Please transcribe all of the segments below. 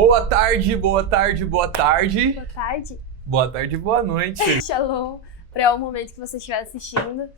Boa tarde, boa tarde, boa tarde. Boa tarde. Boa tarde, boa noite. Shalom, para o momento que você estiver assistindo.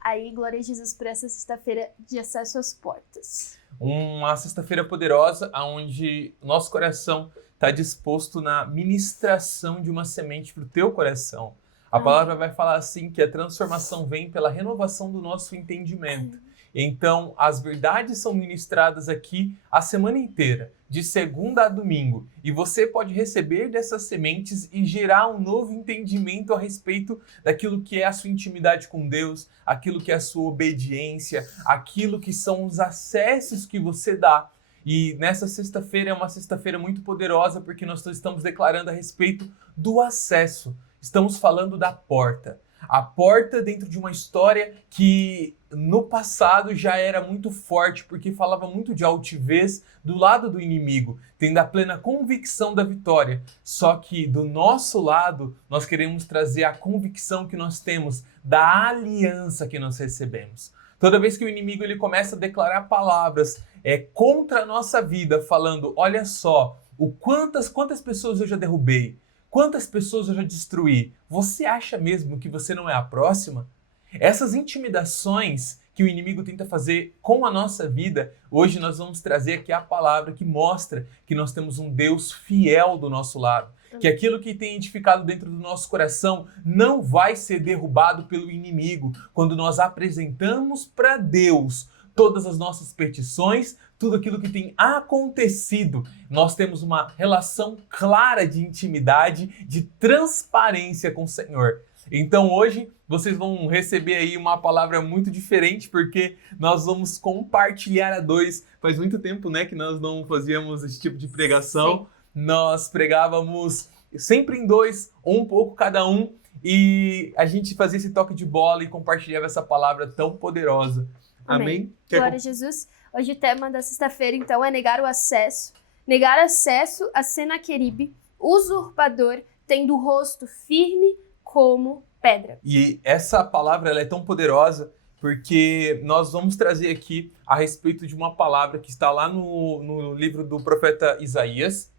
Aí, glória a Jesus por essa sexta-feira de acesso às portas. Uma sexta-feira poderosa, onde nosso coração está disposto na ministração de uma semente para o teu coração. A palavra vai falar assim, que a transformação vem pela renovação do nosso entendimento. Então, as verdades são ministradas aqui a semana inteira, de segunda a domingo. E você pode receber dessas sementes e gerar um novo entendimento a respeito daquilo que é a sua intimidade com Deus, aquilo que é a sua obediência, aquilo que são os acessos que você dá. E nessa sexta-feira é uma sexta-feira muito poderosa, porque nós estamos declarando a respeito do acesso. Estamos falando da porta. A porta dentro de uma história que no passado já era muito forte, porque falava muito de altivez do lado do inimigo, tendo a plena convicção da vitória. Só que do nosso lado, nós queremos trazer a convicção que nós temos da aliança que nós recebemos. Toda vez que o inimigo ele começa a declarar palavras contra a nossa vida, falando, olha só, quantas pessoas eu já derrubei, quantas pessoas eu já destruí? Você acha mesmo que você não é a próxima? Essas intimidações que o inimigo tenta fazer com a nossa vida, hoje nós vamos trazer aqui a palavra que mostra que nós temos um Deus fiel do nosso lado. Que aquilo que tem edificado dentro do nosso coração não vai ser derrubado pelo inimigo quando nós apresentamos para Deus todas as nossas petições, tudo aquilo que tem acontecido. Nós temos uma relação clara de intimidade, de transparência com o Senhor. Então hoje vocês vão receber aí uma palavra muito diferente, porque nós vamos compartilhar a dois. Faz muito tempo, né, que nós não fazíamos esse tipo de pregação. Sim. Nós pregávamos sempre em dois, um pouco cada um, e a gente fazia esse toque de bola e compartilhava essa palavra tão poderosa. Amém? Glória a Jesus. Hoje o tema da sexta-feira, então, é negar o acesso. Negar acesso a Senaqueribe, usurpador, tendo o rosto firme como pedra. E essa palavra ela é tão poderosa porque nós vamos trazer aqui a respeito de uma palavra que está lá no livro do profeta Isaías.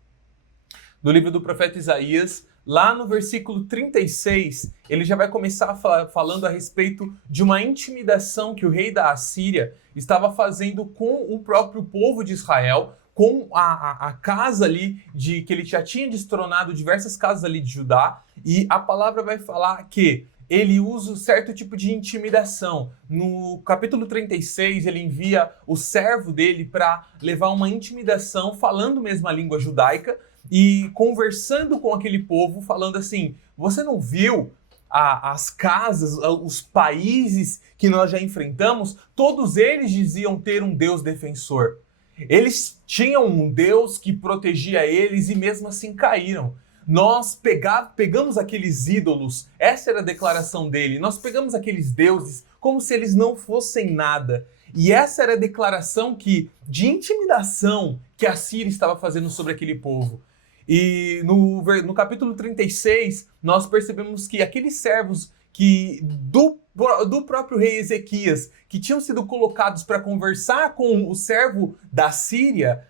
No livro do profeta Isaías, lá no versículo 36, ele já vai começar falando a respeito de uma intimidação que o rei da Assíria estava fazendo com o próprio povo de Israel, com a casa ali, que ele já tinha destronado diversas casas ali de Judá, e a palavra vai falar que ele usa um certo tipo de intimidação. No capítulo 36, ele envia o servo dele para levar uma intimidação, falando mesmo a língua judaica, e conversando com aquele povo, falando assim, você não viu as casas, os países que nós já enfrentamos? Todos eles diziam ter um Deus defensor. Eles tinham um Deus que protegia eles e mesmo assim caíram. Nós pegamos aqueles ídolos, essa era a declaração dele, nós pegamos aqueles deuses como se eles não fossem nada. E essa era a declaração de intimidação que a Síria estava fazendo sobre aquele povo. E no capítulo 36, nós percebemos que aqueles servos do próprio rei Ezequias, que tinham sido colocados para conversar com o servo da Síria,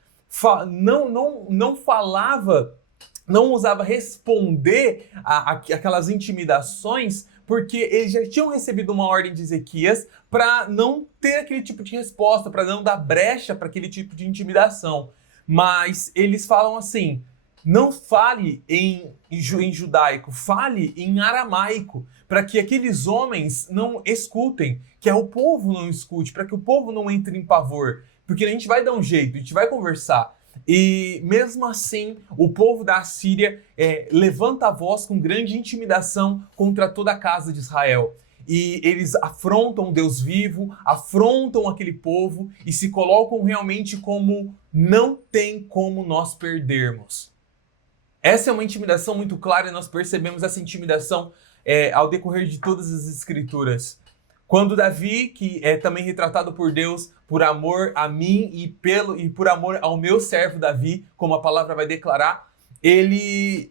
não falava, não ousava responder aquelas intimidações, porque eles já tinham recebido uma ordem de Ezequias para não ter aquele tipo de resposta, para não dar brecha para aquele tipo de intimidação. Mas eles falam assim, não fale em judaico, fale em aramaico, para que aqueles homens não escutem, que o povo não escute, para que o povo não entre em pavor, porque a gente vai dar um jeito, a gente vai conversar. E mesmo assim, o povo da Assíria levanta a voz com grande intimidação contra toda a casa de Israel. E eles afrontam o Deus vivo, afrontam aquele povo e se colocam realmente como não tem como nós perdermos. Essa é uma intimidação muito clara e nós percebemos essa intimidação ao decorrer de todas as escrituras. Quando Davi, que é também retratado por Deus por amor a mim e por amor ao meu servo Davi, como a palavra vai declarar,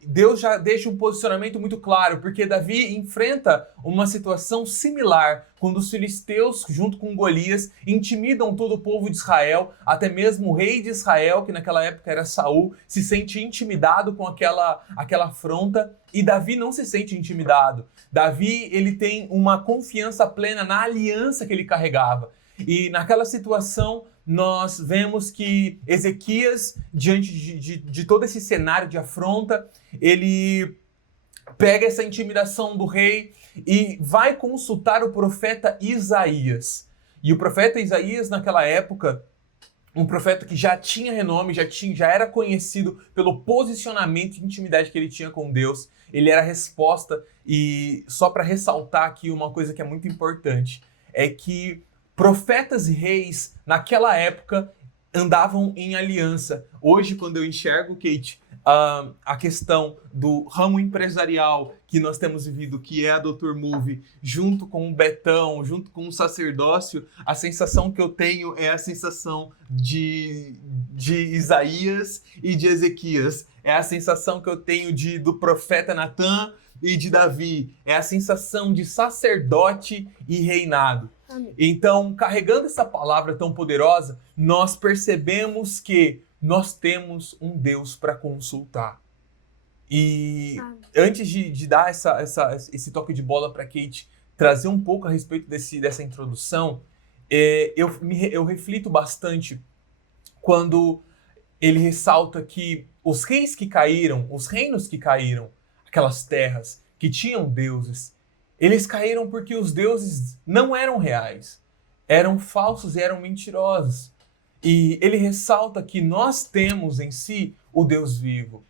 Deus já deixa um posicionamento muito claro, porque Davi enfrenta uma situação similar quando os filisteus, junto com Golias, intimidam todo o povo de Israel, até mesmo o rei de Israel, que naquela época era Saul, se sente intimidado com aquela afronta, e Davi não se sente intimidado. Davi, ele tem uma confiança plena na aliança que ele carregava. E naquela situação, nós vemos que Ezequias, diante de todo esse cenário de afronta, ele pega essa intimidação do rei e vai consultar o profeta Isaías. E o profeta Isaías, naquela época, um profeta que já tinha renome, já era conhecido pelo posicionamento e intimidade que ele tinha com Deus. Ele era a resposta. E só para ressaltar aqui uma coisa que é muito importante, é que profetas e reis, naquela época, andavam em aliança. Hoje, quando eu enxergo, Kate, a questão do ramo empresarial que nós temos vivido, que é a Dr. Move, junto com o Betão, junto com o sacerdócio, a sensação que eu tenho é a sensação de Isaías e de Ezequias. É a sensação que eu tenho do profeta Natan e de Davi. É a sensação de sacerdote e reinado. Amém. Então, carregando essa palavra tão poderosa, nós percebemos que nós temos um Deus para consultar. E antes de dar esse toque de bola para Kate trazer um pouco a respeito dessa introdução, eu reflito bastante quando ele ressalta que os reis que caíram, os reinos que caíram, aquelas terras que tinham deuses, eles caíram porque os deuses não eram reais, eram falsos e eram mentirosos. E ele ressalta que nós temos em si o Deus vivo.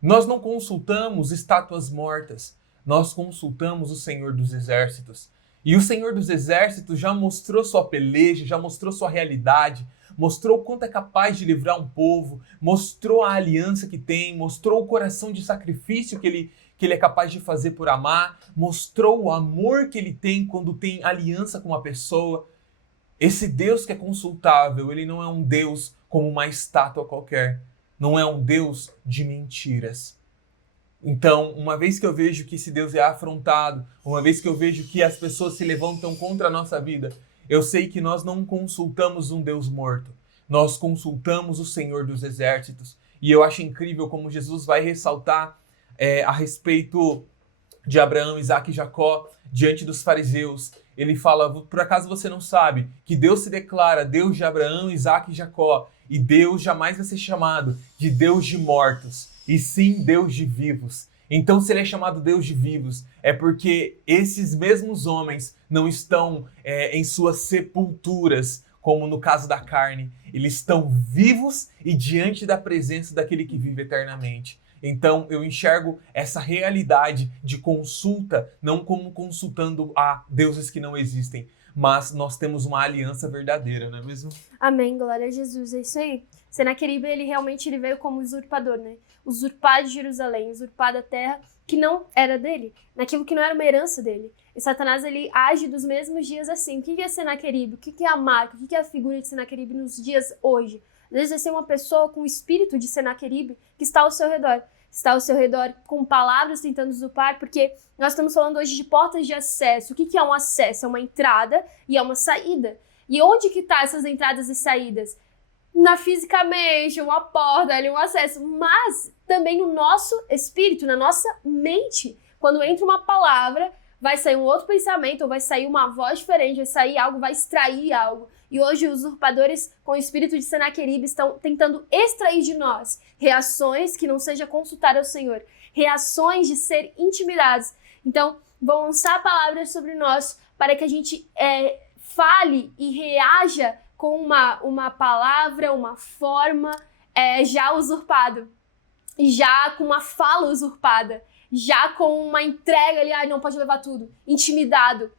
Nós não consultamos estátuas mortas, nós consultamos o Senhor dos Exércitos. E o Senhor dos Exércitos já mostrou sua peleja, já mostrou sua realidade, mostrou o quanto é capaz de livrar um povo, mostrou a aliança que tem, mostrou o coração de sacrifício que ele é capaz de fazer por amar, mostrou o amor que ele tem quando tem aliança com uma pessoa. Esse Deus que é consultável, ele não é um Deus como uma estátua qualquer, não é um Deus de mentiras. Então, uma vez que eu vejo que esse Deus é afrontado, uma vez que eu vejo que as pessoas se levantam contra a nossa vida, eu sei que nós não consultamos um Deus morto, nós consultamos o Senhor dos Exércitos. E eu acho incrível como Jesus vai ressaltar a respeito de Abraão, Isaque e Jacó diante dos fariseus. Ele fala, por acaso você não sabe que Deus se declara Deus de Abraão, Isaque e Jacó, e Deus jamais vai ser chamado de Deus de mortos, e sim Deus de vivos. Então, se ele é chamado Deus de vivos, é porque esses mesmos homens não estão em suas sepulturas, como no caso da carne. Eles estão vivos e diante da presença daquele que vive eternamente. Então, eu enxergo essa realidade de consulta, não como consultando a deuses que não existem, mas nós temos uma aliança verdadeira, não é mesmo? Amém, glória a Jesus, é isso aí. Senaqueribe, ele veio como usurpador, né? Usurpar de Jerusalém, usurpar da terra que não era dele, naquilo que não era uma herança dele. E Satanás, ele age dos mesmos dias assim. O que é Senaqueribe? O que é a marca? O que é a figura de Senaqueribe nos dias hoje? Às vezes vai ser uma pessoa com o espírito de Senaqueribe que está ao seu redor. Está ao seu redor com palavras tentando usurpar, porque nós estamos falando hoje de portas de acesso. O que é um acesso? É uma entrada e é uma saída. E onde que estão essas entradas e saídas? Fisicamente, uma porta, ali um acesso, mas também no nosso espírito, na nossa mente. Quando entra uma palavra, vai sair um outro pensamento, ou vai sair uma voz diferente, vai sair algo, vai extrair algo. E hoje os usurpadores com o espírito de Senaqueribe estão tentando extrair de nós reações que não seja consultar ao Senhor, reações de ser intimidados. Então, vão lançar palavras sobre nós para que a gente fale e reaja com uma palavra, uma forma já usurpado, já com uma fala usurpada, já com uma entrega ali, não pode levar tudo, intimidado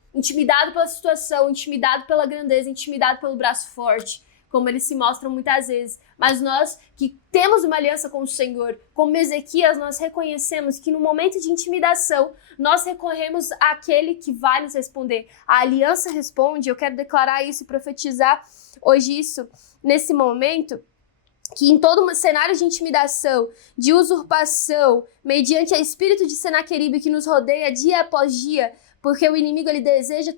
pela situação, intimidado pela grandeza, intimidado pelo braço forte, como eles se mostram muitas vezes. Mas nós que temos uma aliança com o Senhor, como Ezequias, nós reconhecemos que no momento de intimidação, nós recorremos àquele que vai nos responder. A aliança responde, eu quero declarar isso e profetizar hoje isso, nesse momento, que em todo um cenário de intimidação, de usurpação, mediante o espírito de Senaqueribe que nos rodeia dia após dia, porque o inimigo ele deseja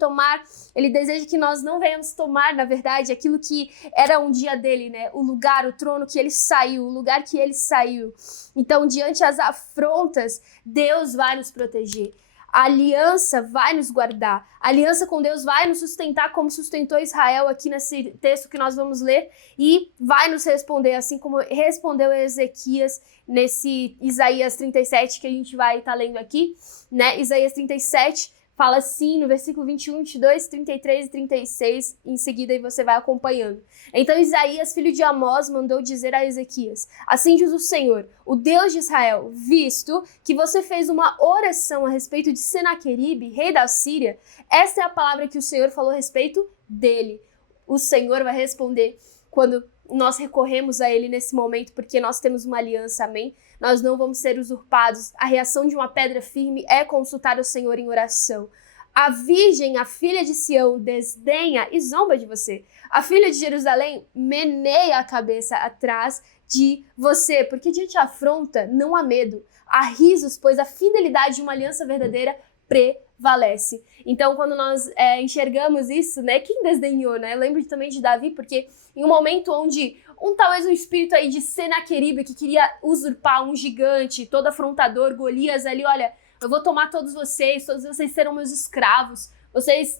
que nós não venhamos tomar, na verdade, aquilo que era um dia dele, né? O lugar, o trono que ele saiu, o lugar que ele saiu. Então, diante das afrontas, Deus vai nos proteger. A aliança vai nos guardar. A aliança com Deus vai nos sustentar como sustentou Israel aqui nesse texto que nós vamos ler e vai nos responder, assim como respondeu a Ezequias nesse Isaías 37 que a gente vai estar lendo aqui, né? Isaías 37 fala assim no versículo 21, 22, 33 e 36, em seguida aí você vai acompanhando. Então Isaías, filho de Amós, mandou dizer a Ezequias: assim diz o Senhor, o Deus de Israel, visto que você fez uma oração a respeito de Senaqueribe, rei da Síria, esta é a palavra que o Senhor falou a respeito dele. O Senhor vai responder quando nós recorremos a ele nesse momento, porque nós temos uma aliança, amém? Nós não vamos ser usurpados. A reação de uma pedra firme é consultar o Senhor em oração. A virgem, a filha de Sião, desdenha e zomba de você. A filha de Jerusalém meneia a cabeça atrás de você, porque diante da afronta não há medo. Há risos, pois a fidelidade de uma aliança verdadeira prevalece. Então, quando nós enxergamos isso, né? Quem desdenhou, né? Lembro também de Davi, porque em um momento onde talvez um espírito aí de Senaqueribe que queria usurpar um gigante, todo afrontador, Golias ali, olha, eu vou tomar todos vocês serão meus escravos,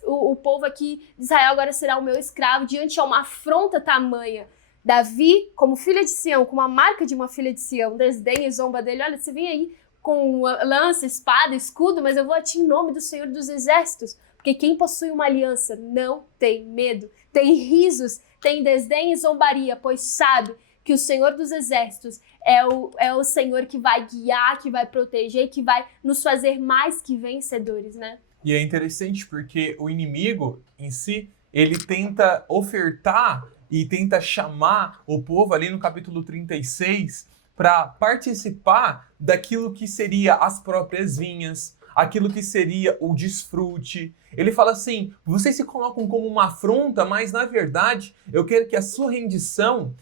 o povo aqui de Israel agora será o meu escravo, diante de uma afronta tamanha. Davi, como filha de Sião, com uma marca de uma filha de Sião, desdenha e zomba dele, olha, você vem aí com lança, espada, escudo, mas eu vou a ti em nome do Senhor dos Exércitos, porque quem possui uma aliança não tem medo, tem risos, tem desdém e zombaria, pois sabe que o Senhor dos Exércitos é o Senhor que vai guiar, que vai proteger, que vai nos fazer mais que vencedores, né? E é interessante porque o inimigo em si, ele tenta ofertar e tenta chamar o povo ali no capítulo 36 para participar daquilo que seria as próprias vinhas, aquilo que seria o desfrute. Ele fala assim, vocês se colocam como uma afronta, mas na verdade eu quero que a sua rendição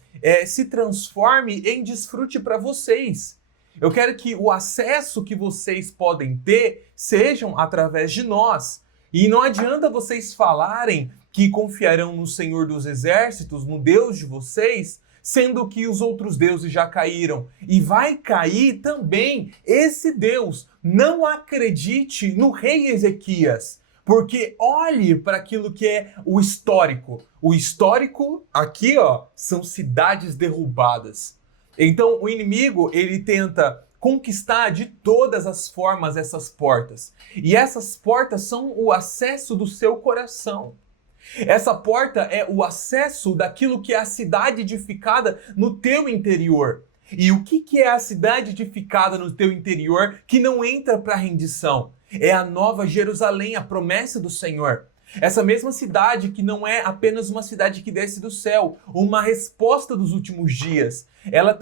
se transforme em desfrute para vocês. Eu quero que o acesso que vocês podem ter sejam através de nós. E não adianta vocês falarem que confiarão no Senhor dos Exércitos, no Deus de vocês, sendo que os outros deuses já caíram. E vai cair também esse Deus. Não acredite no rei Ezequias, porque olhe para aquilo que é o histórico. O histórico aqui, ó, são cidades derrubadas. Então o inimigo, ele tenta conquistar de todas as formas essas portas. E essas portas são o acesso do seu coração. Essa porta é o acesso daquilo que é a cidade edificada no teu interior. E o que é a cidade edificada no teu interior que não entra para a rendição? É a Nova Jerusalém, a promessa do Senhor. Essa mesma cidade que não é apenas uma cidade que desce do céu, uma resposta dos últimos dias. Ela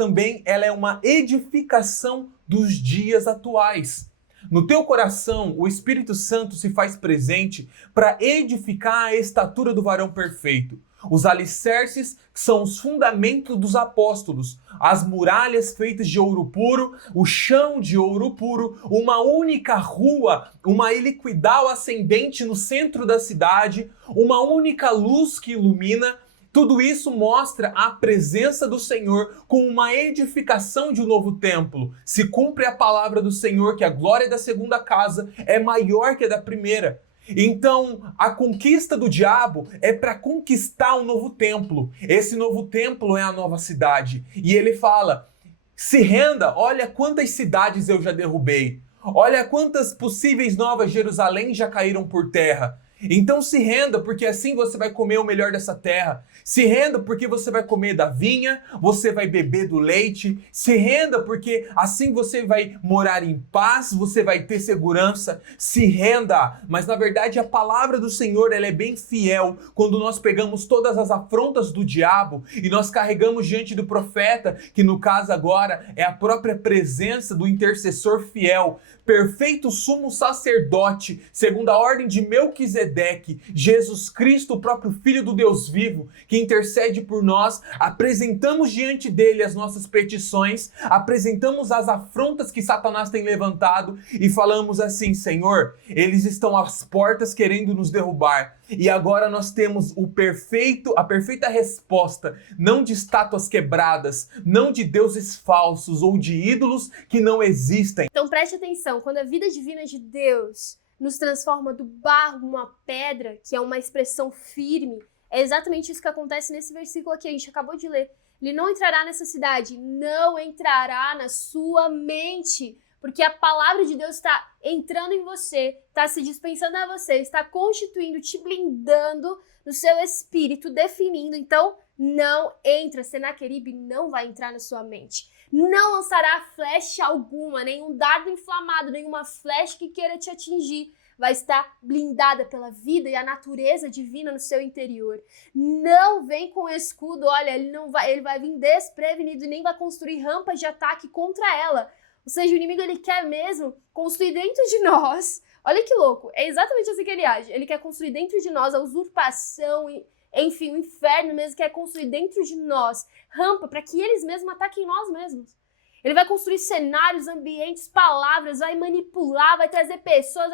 é uma edificação dos dias atuais. No teu coração, o Espírito Santo se faz presente para edificar a estatura do varão perfeito. Os alicerces são os fundamentos dos apóstolos, as muralhas feitas de ouro puro, o chão de ouro puro, uma única rua, uma heliquidal ascendente no centro da cidade, uma única luz que ilumina. Tudo isso mostra a presença do Senhor com uma edificação de um novo templo. Se cumpre a palavra do Senhor que a glória da segunda casa é maior que a da primeira. Então, a conquista do diabo é para conquistar um novo templo. Esse novo templo é a nova cidade. E ele fala, se renda, olha quantas cidades eu já derrubei. Olha quantas possíveis novas Jerusalém já caíram por terra. Então se renda, porque assim você vai comer o melhor dessa terra. Se renda porque você vai comer da vinha, você vai beber do leite. Se renda porque assim você vai morar em paz, você vai ter segurança. Se renda, mas na verdade a palavra do Senhor ela é bem fiel. Quando nós pegamos todas as afrontas do diabo e nós carregamos diante do profeta, que no caso agora é a própria presença do intercessor fiel, perfeito sumo sacerdote, segundo a ordem de Melquisedeque, Melquisedeque, Jesus Cristo, o próprio Filho do Deus vivo, que intercede por nós, apresentamos diante dele as nossas petições, apresentamos as afrontas que Satanás tem levantado e falamos assim: Senhor, eles estão às portas querendo nos derrubar. E agora nós temos a perfeita resposta, não de estátuas quebradas, não de deuses falsos ou de ídolos que não existem. Então preste atenção, quando a vida divina de Deus nos transforma do barro uma pedra, que é uma expressão firme, é exatamente isso que acontece nesse versículo aqui, a gente acabou de ler. Ele não entrará nessa cidade, não entrará na sua mente, porque a palavra de Deus está entrando em você, está se dispensando a você, está constituindo, te blindando no seu espírito, definindo. Então, não entra. Senaqueribe não vai entrar na sua mente. Não lançará flecha alguma, nenhum dardo inflamado, nenhuma flecha que queira te atingir. Vai estar blindada pela vida e a natureza divina no seu interior. Não vem com escudo, olha, ele vai vir desprevenido e nem vai construir rampas de ataque contra ela. Ou seja, o inimigo ele quer mesmo construir dentro de nós. Olha que louco, é exatamente assim que ele age. Ele quer construir dentro de nós a usurpação, enfim, o inferno mesmo quer construir dentro de nós rampa para que eles mesmos ataquem nós mesmos. Ele vai construir cenários, ambientes, palavras, vai manipular, vai trazer pessoas,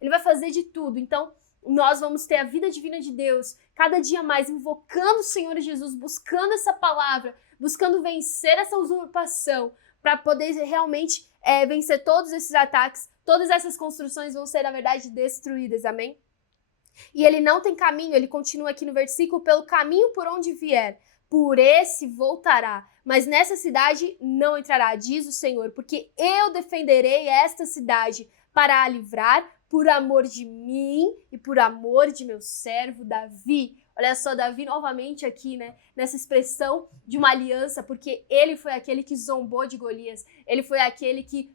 ele vai fazer de tudo. Então, nós vamos ter a vida divina de Deus cada dia mais, invocando o Senhor Jesus, buscando essa palavra, buscando vencer essa usurpação, para poder realmente vencer todos esses ataques. Todas essas construções vão ser, na verdade, destruídas, amém? E ele não tem caminho, ele continua aqui no versículo, pelo caminho por onde vier, por esse voltará, mas nessa cidade não entrará, diz o Senhor, porque eu defenderei esta cidade para a livrar, por amor de mim e por amor de meu servo Davi. Olha só, Davi novamente aqui, né, nessa expressão de uma aliança, porque ele foi aquele que zombou de Golias, ele foi aquele que,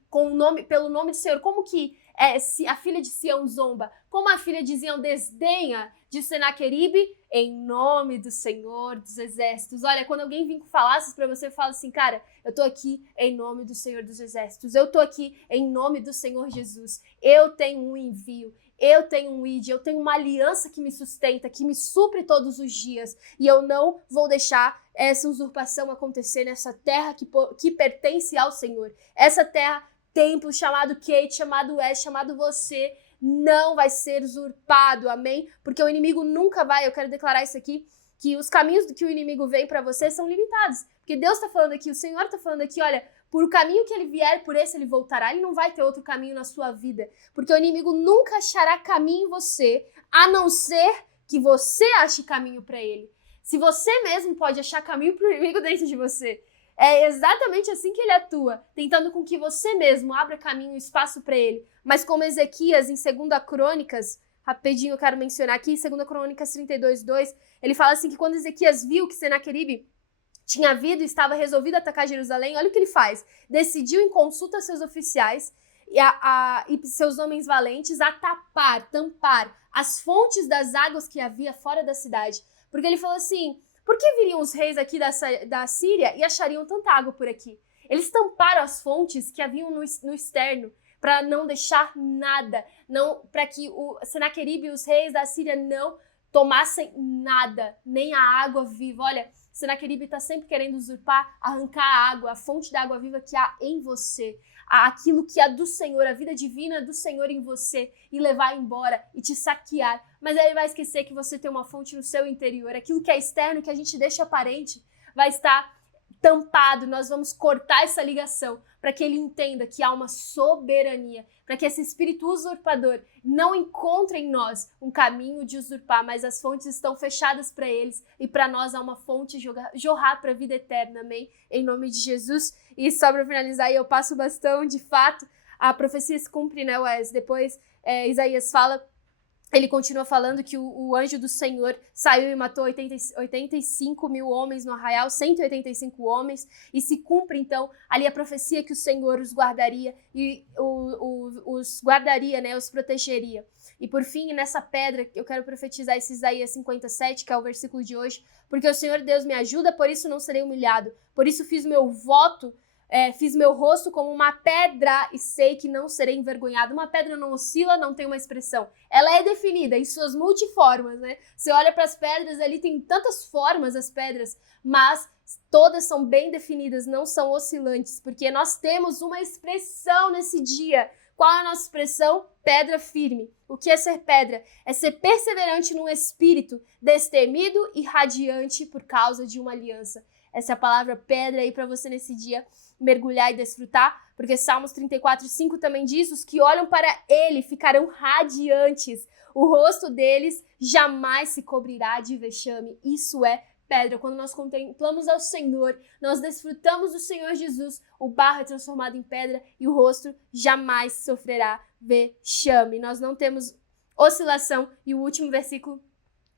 pelo nome do Senhor, como que se a filha de Sião zomba, como a filha de Sião desdenha de Senaqueribe, em nome do Senhor dos Exércitos. Olha, quando alguém vir falar isso pra você, fala assim, cara, eu tô aqui em nome do Senhor dos Exércitos, eu tô aqui em nome do Senhor Jesus, eu tenho um envio, eu tenho um ID, eu tenho uma aliança que me sustenta, que me supre todos os dias, e eu não vou deixar essa usurpação acontecer nessa terra que pertence ao Senhor. Essa terra, templo, chamado Kate, chamado West, chamado você, não vai ser usurpado, amém? Porque o inimigo nunca vai, eu quero declarar isso aqui, que os caminhos que o inimigo vem para você são limitados. Porque Deus está falando aqui, o Senhor está falando aqui, olha, por o caminho que ele vier, por esse ele voltará. Ele não vai ter outro caminho na sua vida. Porque o inimigo nunca achará caminho em você, a não ser que você ache caminho para ele. Se você mesmo pode achar caminho para o inimigo dentro de você. É exatamente assim que ele atua, tentando com que você mesmo abra caminho e espaço para ele. Mas como Ezequias, em 2 Crônicas, rapidinho eu quero mencionar aqui, em 2 Crônicas 32:2, ele fala assim que quando Ezequias viu que Senaqueribe tinha vindo e estava resolvido a atacar Jerusalém, olha o que ele faz. Decidiu, em consulta a seus oficiais e seus homens valentes, a tampar as fontes das águas que havia fora da cidade. Porque ele falou assim, por que viriam os reis aqui da Síria e achariam tanta água por aqui? Eles tamparam as fontes que haviam no externo, para não deixar nada, para que o Senaqueribe e os reis da Síria não tomassem nada, nem a água viva. Olha, Senaqueribe está sempre querendo usurpar, arrancar a água, a fonte da água viva que há em você, aquilo que há do Senhor, a vida divina do Senhor em você, e levar embora e te saquear. Mas aí ele vai esquecer que você tem uma fonte no seu interior, aquilo que é externo, que a gente deixa aparente, vai estar tampado. Nós vamos cortar essa ligação para que ele entenda que há uma soberania, para que esse espírito usurpador não encontre em nós um caminho de usurpar, mas as fontes estão fechadas para eles e para nós há uma fonte jorrar para a vida eterna, amém? Em nome de Jesus. E só para finalizar, eu passo o bastão, de fato, a profecia se cumpre, né, Wes? Depois Isaías fala, ele continua falando que o anjo do Senhor saiu e matou 85 mil homens no arraial, 185 homens, e se cumpre, então, ali a profecia que o Senhor os guardaria, e os guardaria, né, os protegeria. E por fim, nessa pedra, eu quero profetizar esse Isaías 57, que é o versículo de hoje, porque o Senhor Deus me ajuda, por isso não serei humilhado, por isso fiz o meu voto fiz meu rosto como uma pedra e sei que não serei envergonhado. Uma pedra não oscila, não tem uma expressão. Ela é definida em suas multiformas, né? Você olha para as pedras, ali tem tantas formas as pedras, mas todas são bem definidas, não são oscilantes, porque nós temos uma expressão nesse dia. Qual é a nossa expressão? Pedra firme. O que é ser pedra? É ser perseverante num espírito, destemido e radiante por causa de uma aliança. Essa é a palavra pedra aí para você nesse dia mergulhar e desfrutar, porque Salmos 34:5 também diz: os que olham para ele ficarão radiantes, o rosto deles jamais se cobrirá de vexame. Isso é pedra. Quando nós contemplamos ao Senhor, nós desfrutamos do Senhor Jesus, o barro é transformado em pedra e o rosto jamais sofrerá vexame. Nós não temos oscilação. E o último versículo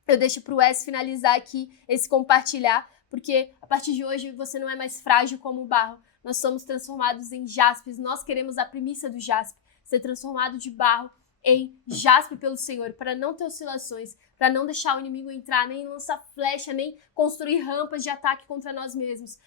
eu deixo para o Wes finalizar aqui esse compartilhar, porque a partir de hoje você não é mais frágil como o barro. Nós somos transformados em jaspes. Nós queremos a primícia do jaspe, ser transformado de barro em jaspe pelo Senhor, para não ter oscilações, para não deixar o inimigo entrar, nem lançar flecha, nem construir rampas de ataque contra nós mesmos.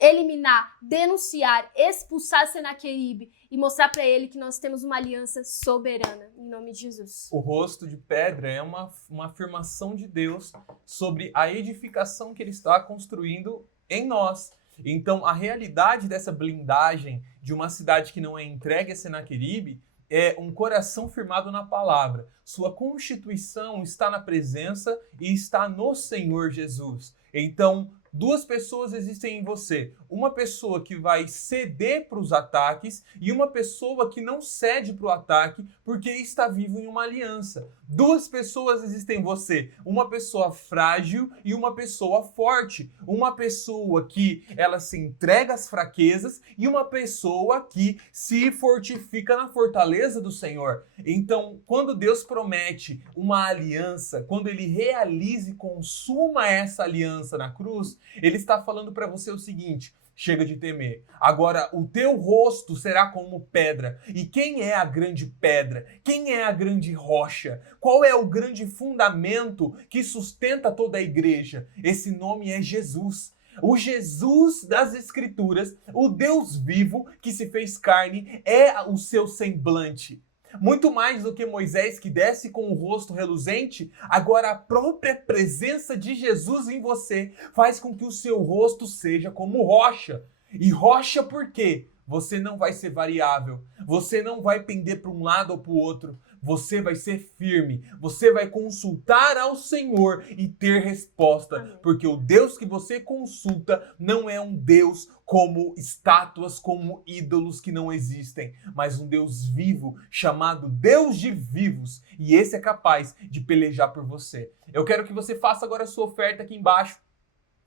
Eliminar, denunciar, expulsar Senaqueribe e mostrar para ele que nós temos uma aliança soberana, em nome de Jesus. O rosto de pedra é uma afirmação de Deus sobre a edificação que ele está construindo em nós. Então, a realidade dessa blindagem de uma cidade que não é entregue a Senaqueribe é um coração firmado na palavra. Sua constituição está na presença e está no Senhor Jesus. Então, duas pessoas existem em você. Uma pessoa que vai ceder para os ataques e uma pessoa que não cede para o ataque porque está vivo em uma aliança. Duas pessoas existem em você. Uma pessoa frágil e uma pessoa forte. Uma pessoa que ela se entrega às fraquezas e uma pessoa que se fortifica na fortaleza do Senhor. Então, quando Deus promete uma aliança, quando ele realiza e consuma essa aliança na cruz, ele está falando para você o seguinte: chega de temer. Agora o teu rosto será como pedra. E quem é a grande pedra? Quem é a grande rocha? Qual é o grande fundamento que sustenta toda a igreja? Esse nome é Jesus. O Jesus das Escrituras, o Deus vivo que se fez carne, é o seu semblante. Muito mais do que Moisés que desce com o rosto reluzente, agora a própria presença de Jesus em você faz com que o seu rosto seja como rocha. E rocha por quê? Você não vai ser variável, você não vai pender para um lado ou para o outro, você vai ser firme, você vai consultar ao Senhor e ter resposta, porque o Deus que você consulta não é um Deus como estátuas, como ídolos que não existem, mas um Deus vivo, chamado Deus de vivos, e esse é capaz de pelejar por você. Eu quero que você faça agora a sua oferta aqui embaixo.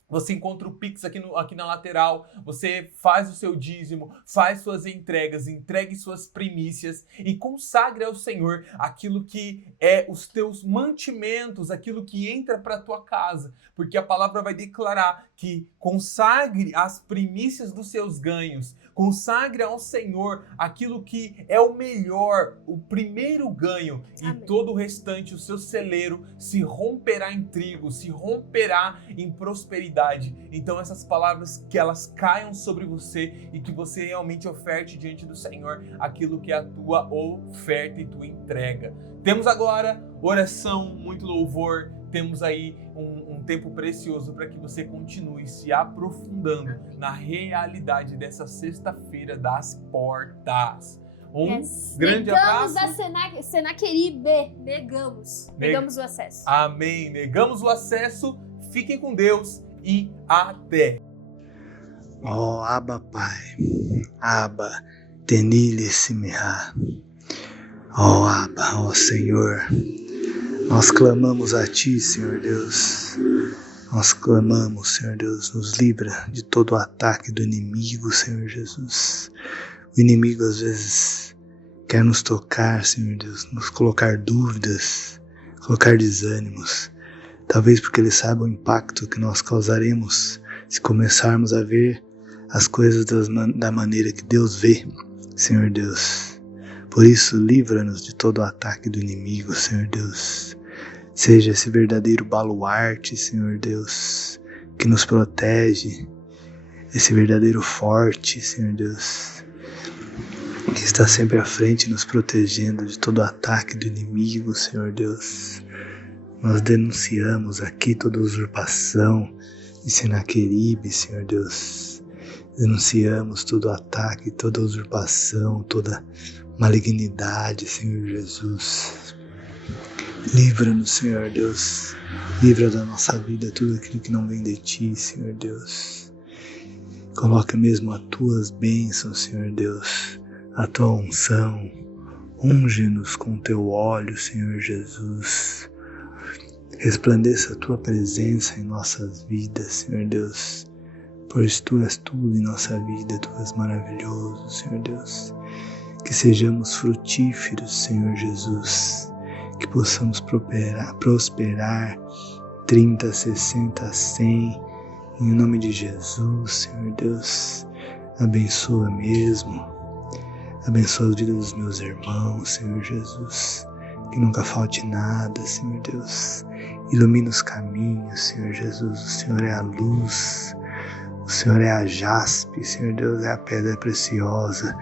Você encontra o Pix aqui na lateral, você faz o seu dízimo, faz suas entregas, entregue suas primícias e consagre ao Senhor aquilo que é os teus mantimentos, aquilo que entra para a tua casa, porque a palavra vai declarar que consagre as primícias dos seus ganhos, consagre ao Senhor aquilo que é o melhor, o primeiro ganho, e todo o restante, o seu celeiro, se romperá em trigo, se romperá em prosperidade. Então essas palavras que elas caiam sobre você e que você realmente oferte diante do Senhor aquilo que é a tua oferta e tua entrega. Temos agora oração, muito louvor, temos aí um tempo precioso para que você continue se aprofundando na realidade dessa sexta-feira das portas. Grande abraço. Negamos a Senaqueribe, negamos o acesso. Amém, negamos o acesso, fiquem com Deus e até. Ó Abba Pai, Abba Tenile Simha. Ó Abba, ó Senhor, nós clamamos a Ti, Senhor Deus. Nós clamamos, Senhor Deus, nos livra de todo o ataque do inimigo, Senhor Jesus. O inimigo às vezes quer nos tocar, Senhor Deus, nos colocar dúvidas, colocar desânimos. Talvez porque ele saiba o impacto que nós causaremos se começarmos a ver as coisas da maneira que Deus vê, Senhor Deus. Por isso, livra-nos de todo o ataque do inimigo, Senhor Deus. Seja esse verdadeiro baluarte, Senhor Deus, que nos protege, esse verdadeiro forte, Senhor Deus, que está sempre à frente, nos protegendo de todo ataque do inimigo, Senhor Deus. Nós denunciamos aqui toda usurpação de Senaqueribe, Senhor Deus. Denunciamos todo ataque, toda usurpação, toda malignidade, Senhor Jesus. Livra-nos, Senhor Deus. Livra da nossa vida tudo aquilo que não vem de Ti, Senhor Deus. Coloca mesmo as Tuas bênçãos, Senhor Deus, a Tua unção. Unge-nos com Teu óleo, Senhor Jesus. Resplandeça a Tua presença em nossas vidas, Senhor Deus. Pois Tu és tudo em nossa vida, Tu és maravilhoso, Senhor Deus. Que sejamos frutíferos, Senhor Jesus. Que possamos prosperar 30, 60, 100, em nome de Jesus, Senhor Deus. Abençoa mesmo. Abençoa a vida dos meus irmãos, Senhor Jesus. Que nunca falte nada, Senhor Deus. Ilumina os caminhos, Senhor Jesus. O Senhor é a luz. O Senhor é a jaspe, Senhor Deus, é a pedra preciosa.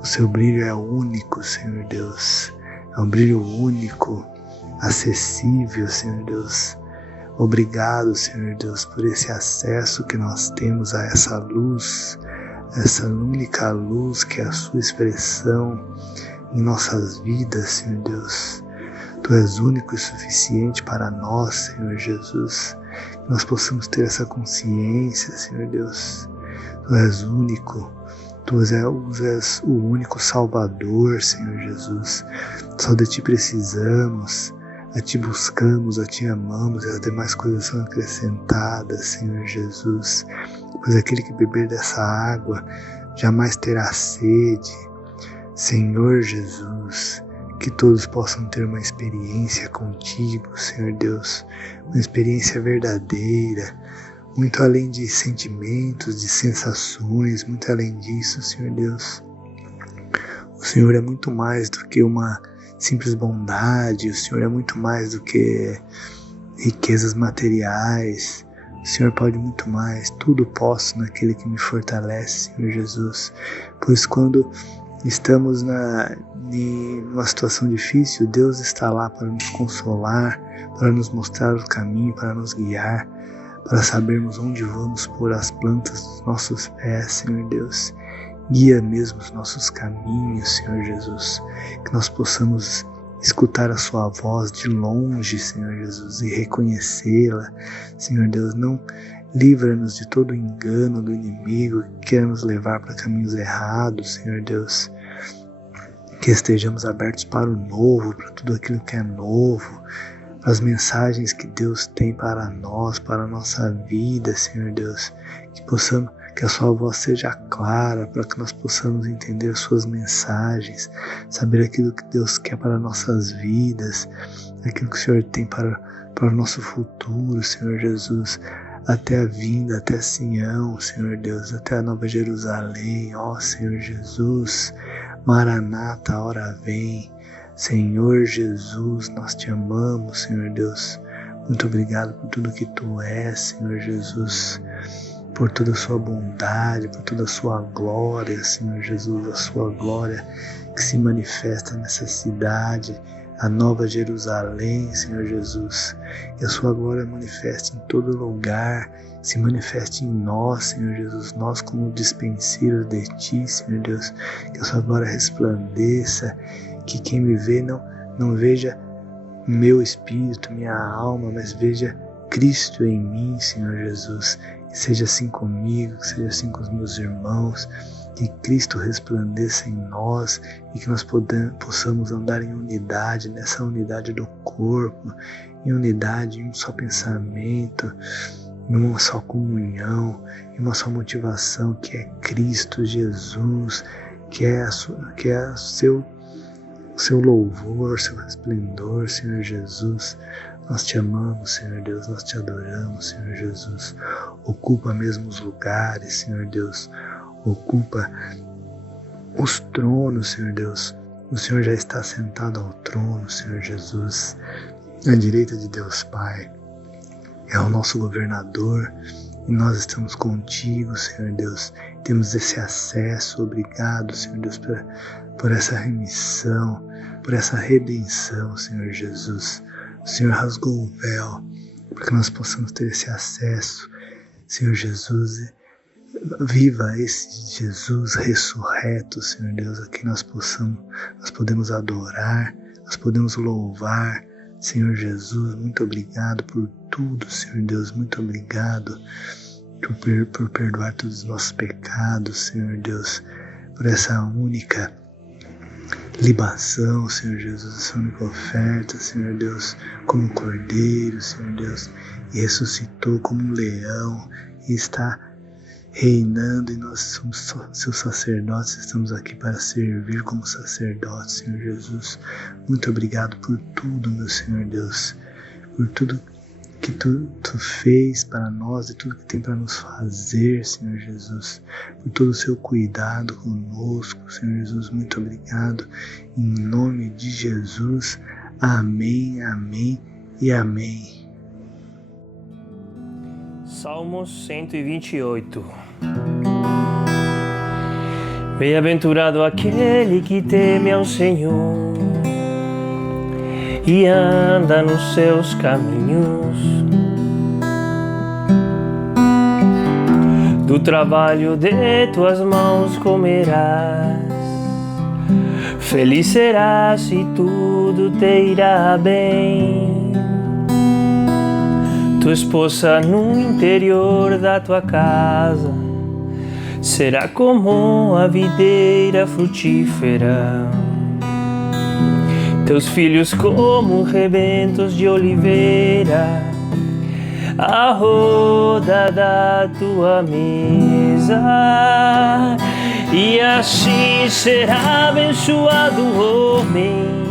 O seu brilho é único, Senhor Deus. É um brilho único, acessível, Senhor Deus. Obrigado, Senhor Deus, por esse acesso que nós temos a essa luz, essa única luz que é a sua expressão em nossas vidas, Senhor Deus. Tu és único e suficiente para nós, Senhor Jesus. Que nós possamos ter essa consciência, Senhor Deus. Tu és único. Tu és o único Salvador, Senhor Jesus. Só de Ti precisamos, a Ti buscamos, a Ti amamos e as demais coisas são acrescentadas, Senhor Jesus. Pois aquele que beber dessa água jamais terá sede. Senhor Jesus, que todos possam ter uma experiência contigo, Senhor Deus, uma experiência verdadeira, muito além de sentimentos, de sensações, muito além disso, Senhor Deus. O Senhor é muito mais do que uma simples bondade, o Senhor é muito mais do que riquezas materiais, o Senhor pode muito mais, tudo posso naquele que me fortalece, Senhor Jesus. Pois quando estamos numa situação difícil, Deus está lá para nos consolar, para nos mostrar o caminho, para nos guiar, para sabermos onde vamos pôr as plantas dos nossos pés, Senhor Deus. Guia mesmo os nossos caminhos, Senhor Jesus, que nós possamos escutar a Sua voz de longe, Senhor Jesus, e reconhecê-la, Senhor Deus. Não livra-nos de todo o engano do inimigo que quer nos levar para caminhos errados, Senhor Deus. Que estejamos abertos para o novo, para tudo aquilo que é novo, para as mensagens que Deus tem para nós, para a nossa vida, Senhor Deus. Que a Sua voz seja clara, para que nós possamos entender as Suas mensagens, saber aquilo que Deus quer para nossas vidas, aquilo que o Senhor tem para o nosso futuro, Senhor Jesus, até a vinda, até Sião, Senhor Deus, até a Nova Jerusalém, ó Senhor Jesus. Maranata, a hora vem. Senhor Jesus, nós Te amamos, Senhor Deus. Muito obrigado por tudo que Tu és, Senhor Jesus, por toda a Sua bondade, por toda a Sua glória, Senhor Jesus, a Sua glória que se manifesta nessa cidade, a Nova Jerusalém, Senhor Jesus. Que a Sua glória manifeste em todo lugar, se manifeste em nós, Senhor Jesus, nós como dispenseiros de Ti, Senhor Deus. Que a Sua glória resplandeça, que quem me vê não veja meu espírito, minha alma, mas veja Cristo em mim, Senhor Jesus. Que seja assim comigo, que seja assim com os meus irmãos, que Cristo resplandeça em nós e que nós possamos andar em unidade, nessa unidade do corpo, em unidade, em um só pensamento, em uma só comunhão, em uma só motivação, que é Cristo Jesus, que é o seu louvor, seu resplendor, Senhor Jesus. Nós Te amamos, Senhor Deus, nós Te adoramos, Senhor Jesus. Ocupa mesmo os lugares, Senhor Deus. Ocupa os tronos, Senhor Deus. O Senhor já está sentado ao trono, Senhor Jesus, à direita de Deus Pai. É o nosso governador, e nós estamos contigo, Senhor Deus. Temos esse acesso. Obrigado, Senhor Deus, por essa remissão, por essa redenção, Senhor Jesus. O Senhor rasgou o véu para que nós possamos ter esse acesso, Senhor Jesus. Viva esse Jesus ressurreto, Senhor Deus, a quem nós podemos adorar, nós podemos louvar, Senhor Jesus. Muito obrigado por tudo, Senhor Deus, muito obrigado por perdoar todos os nossos pecados, Senhor Deus, por essa única libação, Senhor Jesus, essa única oferta, Senhor Deus, como um cordeiro, Senhor Deus, e ressuscitou como um leão e está reinando, e nós somos seus sacerdotes, estamos aqui para servir como sacerdotes, Senhor Jesus. Muito obrigado por tudo, meu Senhor Deus, por tudo que tu fez para nós e tudo que tem para nos fazer, Senhor Jesus, por todo o seu cuidado conosco, Senhor Jesus. Muito obrigado, em nome de Jesus. Amém, amém e amém. Salmos 128. Bem-aventurado aquele que teme ao Senhor e anda nos seus caminhos. Do trabalho de tuas mãos comerás, feliz serás e tudo te irá bem. Tua esposa no interior da tua casa será como a videira frutífera, teus filhos como rebentos de oliveira, à roda da tua mesa. E assim será abençoado o homem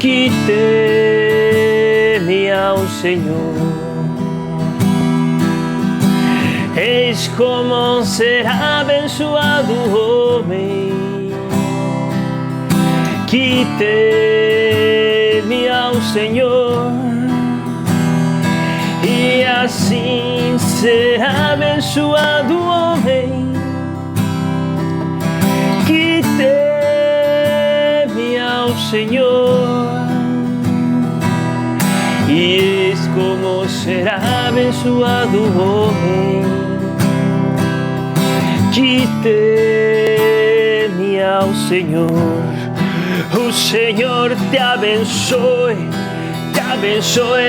que teme ao Senhor. Eis como será abençoado o homem que teme ao Senhor. E assim será abençoado o homem que teme ao Senhor. E eis como será abençoado o homem que teme ao Senhor. O Senhor te abençoe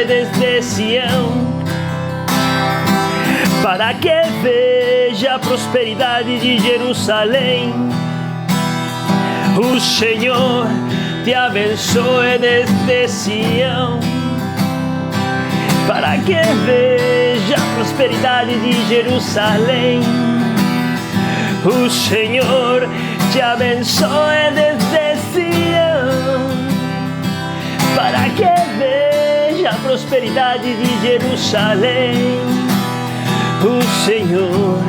desde Sião, para que veja a prosperidade de Jerusalém. O Senhor te abençoe desde Sião, para que veja a prosperidade de Jerusalém. O Senhor te abençoe desde Sião, para que veja a prosperidade de Jerusalém. O Senhor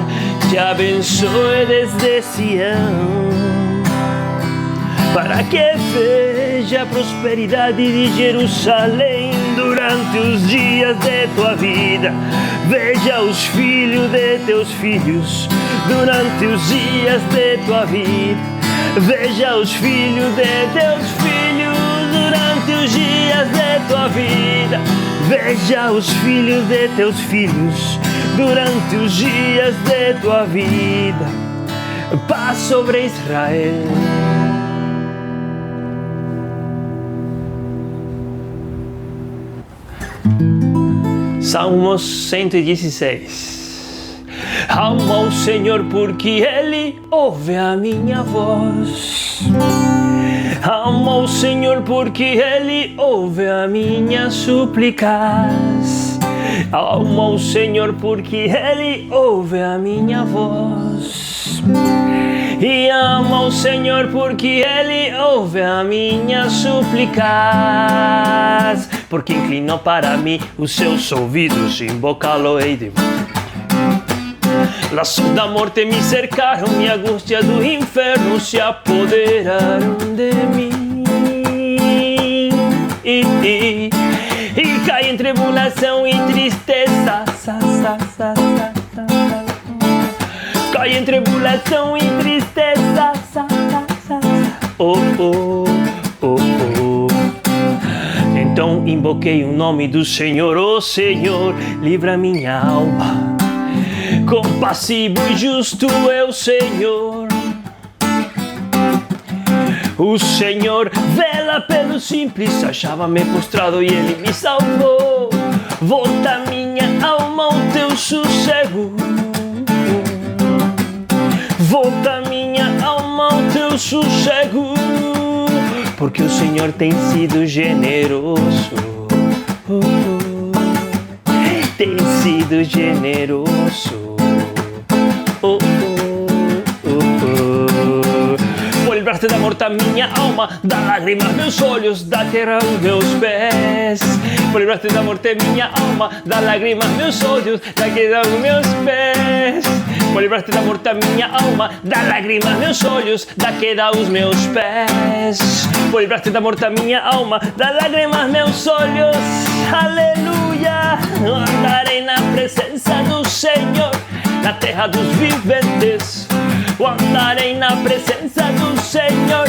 te abençoe desde Sião, para que veja a prosperidade de Jerusalém. Durante os dias de tua vida, veja os filhos de teus filhos. Durante os dias de tua vida, veja os filhos de teus filhos. Durante os dias de tua vida, veja os filhos de teus filhos. Durante os dias de tua vida, paz sobre Israel. Salmos 116. Amo ao Senhor porque Ele ouve a minha voz. Amo ao Senhor porque Ele ouve a minhas súplicas. Amo ao Senhor porque Ele ouve a minha voz. E amo ao Senhor porque Ele ouve a minhas súplicas. Porque inclinou para mim os seus ouvidos, invocá-lo-ei de laços da morte me cercaram e a angústia do inferno se apoderaram de mim. E caí em tribulação e tristeza, Vai em tribulação e tristeza. Oh, oh, oh, oh. Então invoquei o nome do Senhor. Oh Senhor, livra minha alma. Compassivo e justo é o Senhor. O Senhor vela pelo simples. Achava-me prostrado e Ele me salvou. Volta minha alma ao teu sossego. Volta minha alma ao teu sossego. Porque o Senhor tem sido generoso. Tem sido generoso. Vou livrar-te da morte a minha alma, da lágrima meus olhos, da terra os meus pés. Vou livrar-te da morte a minha alma, da lágrima meus olhos, da queda os meus pés. Vou livrar-te da morte a minha alma, da lágrima meus olhos, da queda os meus pés. Vou livrar-te da morte a minha alma, da lágrima meus olhos. Aleluia! Andarei na presença do Senhor, na terra dos viventes. Andarei na presença do Senhor.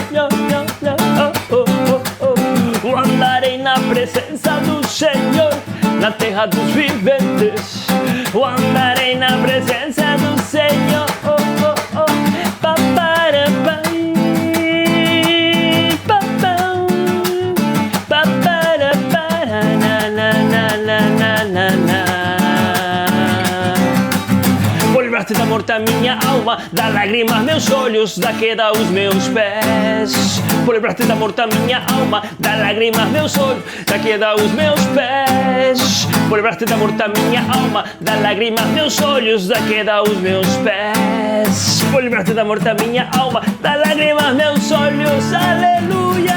Andarei na presença do Senhor, na terra dos viventes. Andarei na presença do Senhor. Livrar-te da morte a minha alma, da lágrima meus olhos, da queda os meus pés. Vou livrar-te da morte a minha alma, da lágrima meus olhos, da queda os meus pés. Vou livrar-te da morte a minha alma, da lágrima meus olhos, da queda os meus pés. Vou livrar-te da morte a minha alma, da lágrima meus olhos. Aleluia!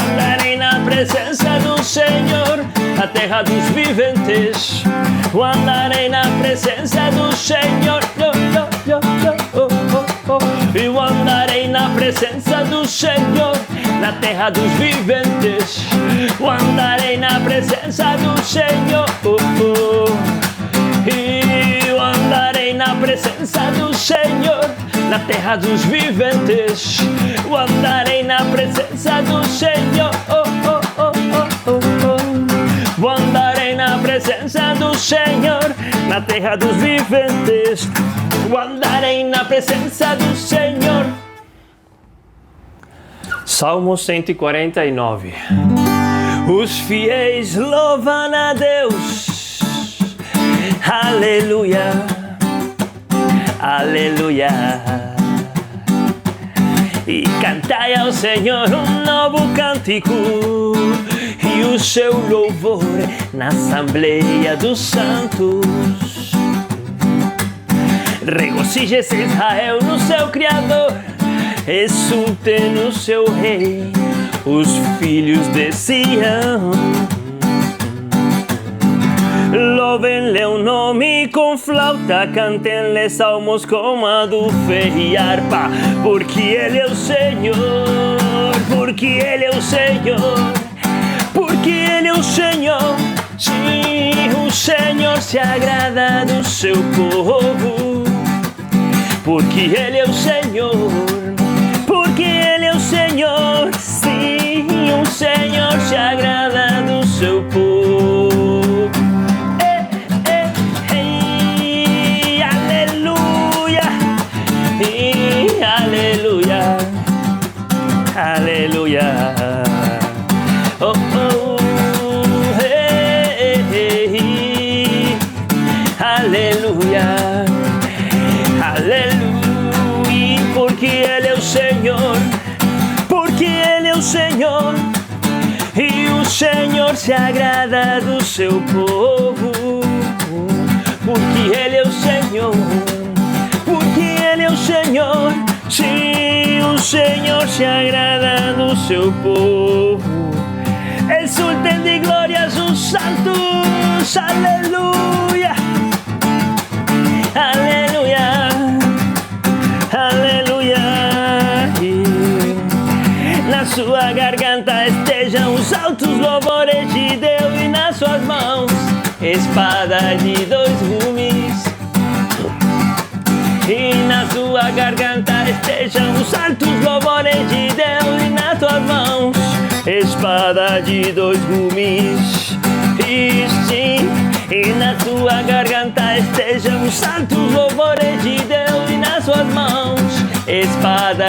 Andarei na presença do Senhor, na terra dos viventes. Andarei na presença do Senhor. Eu andarei na presença do Senhor, na terra dos viventes. Andarei na presença do Senhor. Eu andarei na presença do Senhor, na terra dos viventes. Andarei na presença do Senhor. Andarei na presença do Senhor, na terra dos viventes. Andarei na presença do Senhor. Salmo 149. Os fiéis louvam a Deus. Aleluia, aleluia. E cantai ao Senhor um novo cântico, e o seu louvor na Assembleia dos Santos. Regozije-se Israel no seu Criador, exulte no seu Rei os filhos de Sião. Louvem-lhe o nome com flauta, cantem-lhe salmos com adufe e harpa, porque Ele é o Senhor, porque Ele é o Senhor, porque Ele é o Senhor. Sim, o Senhor se agrada do seu povo, porque Ele é o Senhor, porque Ele é o Senhor. Sim, o Senhor se agrada do seu povo. Aleluia, aleluia, oh, oh, hey, hey, hey. Aleluia, aleluia, porque Ele é o Senhor, porque Ele é o Senhor, e o Senhor se agrada do seu povo, porque Ele é o Senhor, porque Ele é o Senhor. Sim, o Senhor se agrada do seu povo. Exultem de glórias os santos. Aleluia, aleluia, aleluia. Na sua garganta estejam os altos louvores de Deus, e nas suas mãos espada de dois gumes. e na sua garganta estejam os altos louvores de Deus, e nas tuas mãos espada de dois gumes. E sim, e na sua garganta estejam os altos louvores de Deus, e nas suas mãos espada